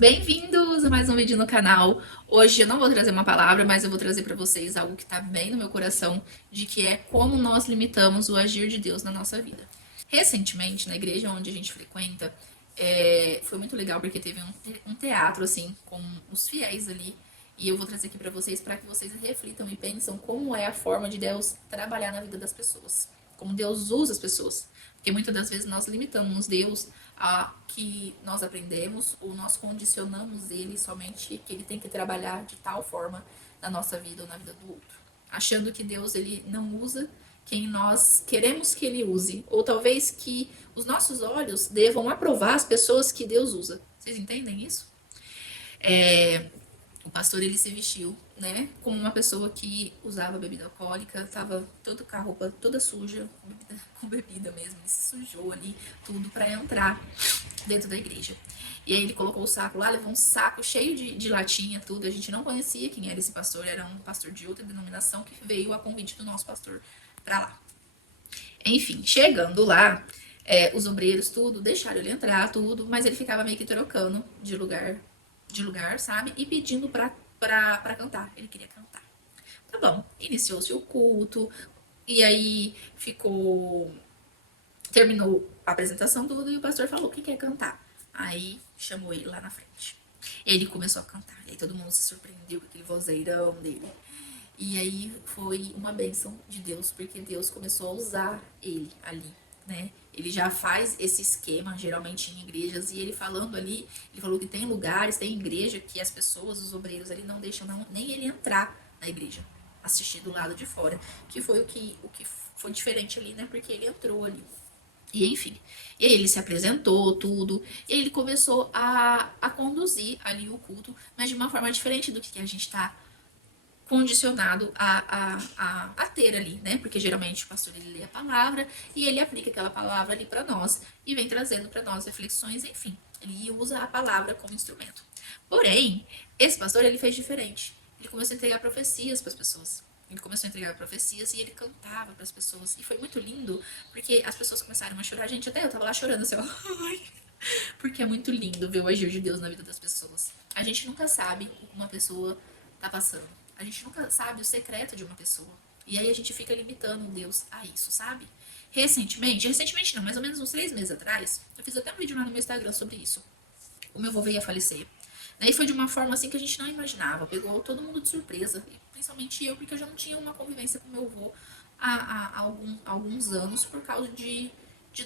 Bem-vindos a mais um vídeo no canal. Hoje eu não vou trazer uma palavra, mas eu vou trazer para vocês algo que está bem no meu coração, de que é como nós limitamos o agir de Deus na nossa vida. Recentemente, na igreja onde a gente frequenta, foi muito legal porque teve um teatro assim com os fiéis ali. E eu vou trazer aqui para que vocês reflitam e pensam como é a forma de Deus trabalhar na vida das pessoas, como Deus usa as pessoas. Porque muitas das vezes nós limitamos Deus a que nós aprendemos ou nós condicionamos ele somente que ele tem que trabalhar de tal forma na nossa vida ou na vida do outro, achando que Deus ele não usa quem nós queremos que ele use, ou talvez que os nossos olhos devam aprovar as pessoas que Deus usa. Vocês entendem isso? O pastor ele se vestiu, né, como uma pessoa que usava bebida alcoólica, tava todo com a roupa toda suja, com bebida mesmo, ele se sujou ali, tudo para entrar dentro da igreja. E aí ele colocou o saco lá, levou um saco cheio de latinha, tudo. A gente não conhecia quem era esse pastor, era um pastor de outra denominação que veio a convite do nosso pastor para lá. Enfim, chegando lá, os obreiros, tudo, deixaram ele entrar, tudo, mas ele ficava meio que trocando de lugar, sabe? E pedindo pra cantar. Ele queria cantar. Tá bom, iniciou-se o culto, e aí ficou. Terminou a apresentação tudo e o pastor falou que quer cantar. Aí chamou ele lá na frente. Ele começou a cantar. E aí todo mundo se surpreendeu com aquele vozeirão dele. E aí foi uma bênção de Deus, porque Deus começou a usar ele ali, né? Ele já faz esse esquema, geralmente em igrejas, e ele falando ali, ele falou que tem lugares, tem igreja que as pessoas, os obreiros ali, não deixam nem ele entrar na igreja, assistir do lado de fora, que foi o que foi diferente ali, né? Porque ele entrou ali. E enfim, e aí ele se apresentou, tudo, e aí ele começou a conduzir ali o culto, mas de uma forma diferente do que a gente está condicionado a ter ali, né? Porque geralmente o pastor ele lê a palavra e ele aplica aquela palavra ali para nós e vem trazendo para nós reflexões, enfim. Ele usa a palavra como instrumento. Porém, esse pastor ele fez diferente. Ele começou a entregar profecias para as pessoas. Ele começou a entregar profecias e ele cantava para as pessoas. E foi muito lindo, porque as pessoas começaram a chorar. Gente, até eu tava lá chorando assim, ó. Porque é muito lindo ver o agir de Deus na vida das pessoas. A gente nunca sabe o que uma pessoa tá passando. A gente nunca sabe o secreto de uma pessoa. E aí a gente fica limitando Deus a isso, sabe? Recentemente não, mais ou menos uns 3 meses atrás, eu fiz até um vídeo lá no meu Instagram sobre isso. O meu avô veio a falecer. Daí foi de uma forma assim que a gente não imaginava. Pegou todo mundo de surpresa. Principalmente eu, porque eu já não tinha uma convivência com meu avô há alguns anos por causa de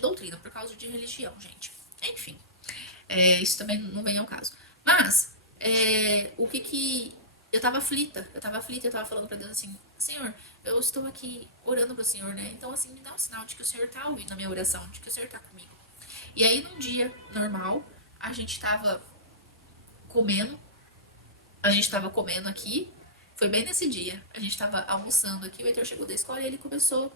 doutrina, por causa de religião, gente. Enfim, isso também não vem ao caso. Mas, o que que. Eu tava falando pra Deus assim: Senhor, eu estou aqui orando pro Senhor, né? Então, assim, me dá um sinal de que o Senhor tá ouvindo a minha oração, de que o Senhor tá comigo. E aí, num dia normal, a gente tava comendo, a gente tava comendo aqui, foi bem nesse dia, a gente tava almoçando aqui, o Heitor chegou da escola e ele começou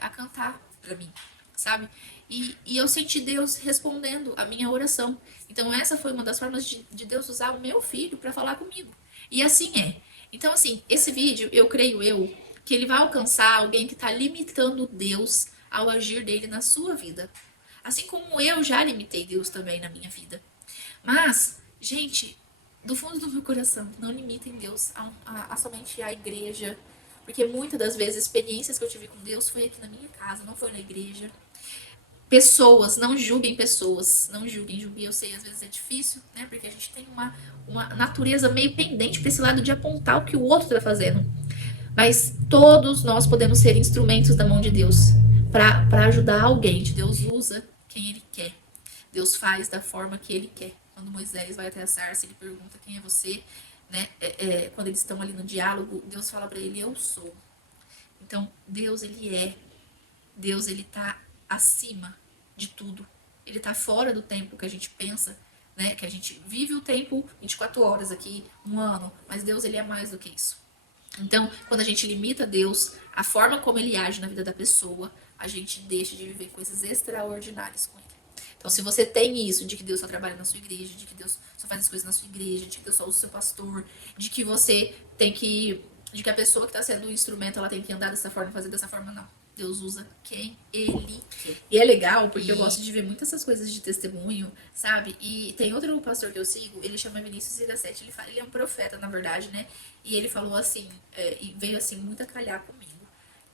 a cantar pra mim, sabe? E eu senti Deus respondendo a minha oração. Então essa foi uma das formas de Deus usar o meu filho para falar comigo. E assim é. Então assim, esse vídeo, eu creio que ele vai alcançar alguém que está limitando Deus ao agir dele na sua vida. Assim como eu já limitei Deus também na minha vida. Mas, gente, do fundo do meu coração, não limitem Deus a somente a igreja. Porque muitas das vezes, experiências que eu tive com Deus foi aqui na minha casa, não foi na igreja. Pessoas, não julguem pessoas, não julguem, julguem, eu sei, às vezes é difícil, né, porque a gente tem uma natureza meio pendente para esse lado de apontar o que o outro está fazendo, mas todos nós podemos ser instrumentos da mão de Deus para ajudar alguém. Deus usa quem Ele quer, Deus faz da forma que Ele quer. Quando Moisés vai até a sarça, ele pergunta quem é você, né? Quando eles estão ali no diálogo, Deus fala para ele: eu sou. Então Deus Deus ele tá acima de tudo. Ele tá fora do tempo que a gente pensa, né? Que a gente vive o tempo 24 horas aqui, um ano, mas Deus ele é mais do que isso. Então, quando a gente limita Deus, a forma como ele age na vida da pessoa, a gente deixa de viver coisas extraordinárias com ele. Então, se você tem isso, de que Deus só trabalha na sua igreja, de que Deus só faz as coisas na sua igreja, de que Deus só usa o seu pastor, de que você tem que. De que a pessoa que está sendo o instrumento, ela tem que andar dessa forma, fazer dessa forma, não. Deus usa quem Ele quer. E é legal, porque eu gosto de ver muitas essas coisas de testemunho, sabe? E tem outro pastor que eu sigo, ele chama Vinícius Iracete, ele é um profeta, na verdade, né? E ele falou assim, e veio assim muito a calhar comigo.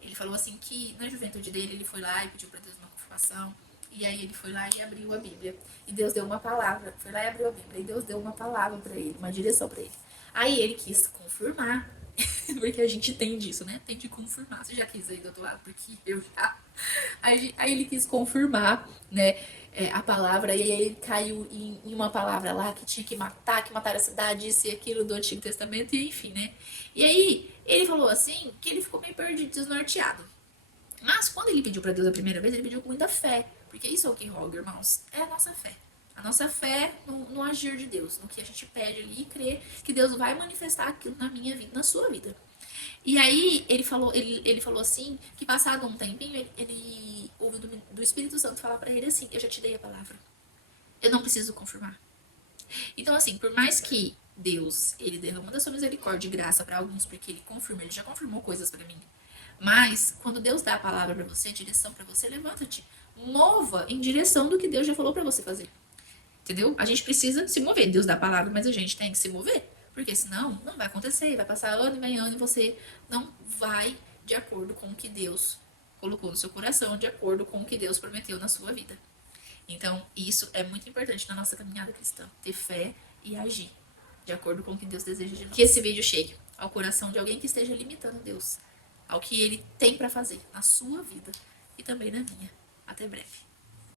Ele falou assim que na juventude dele, ele foi lá e pediu pra Deus uma confirmação. E aí ele foi lá e abriu a Bíblia. E Deus deu uma palavra. Foi lá e abriu a Bíblia. E Deus deu uma palavra pra ele, uma direção pra ele. Aí ele quis confirmar. Porque a gente tem disso, né? Tem de confirmar. Você já quis aí do outro lado? Porque eu já. Aí ele quis confirmar, né? A palavra, e aí ele caiu em uma palavra lá que tinha que matar a cidade, isso e aquilo do Antigo Testamento, e enfim, né? E aí ele falou assim que ele ficou meio perdido, desnorteado. Mas quando ele pediu para Deus a primeira vez, ele pediu com muita fé. Porque isso é o que roga, irmãos. É a nossa fé. A nossa fé no agir de Deus, no que a gente pede ali e crê que Deus vai manifestar aquilo na minha vida, na sua vida. E aí ele falou assim, que passado um tempinho, ele ouviu do Espírito Santo falar para ele assim, eu já te dei a palavra. Eu não preciso confirmar. Então, assim, por mais que Deus, ele derrama da sua misericórdia e graça para alguns, porque ele confirma, ele já confirmou coisas para mim. Mas, quando Deus dá a palavra para você, direção para você, levanta-te. Mova em direção do que Deus já falou para você fazer. Entendeu? A gente precisa se mover. Deus dá a palavra, mas a gente tem que se mover. Porque senão, não vai acontecer. Vai passar ano e vai ano e você não vai de acordo com o que Deus colocou no seu coração, de acordo com o que Deus prometeu na sua vida. Então, isso é muito importante na nossa caminhada cristã. Ter fé e agir de acordo com o que Deus deseja de nós. Que esse vídeo chegue ao coração de alguém que esteja limitando Deus, ao que Ele tem para fazer na sua vida e também na minha. Até breve.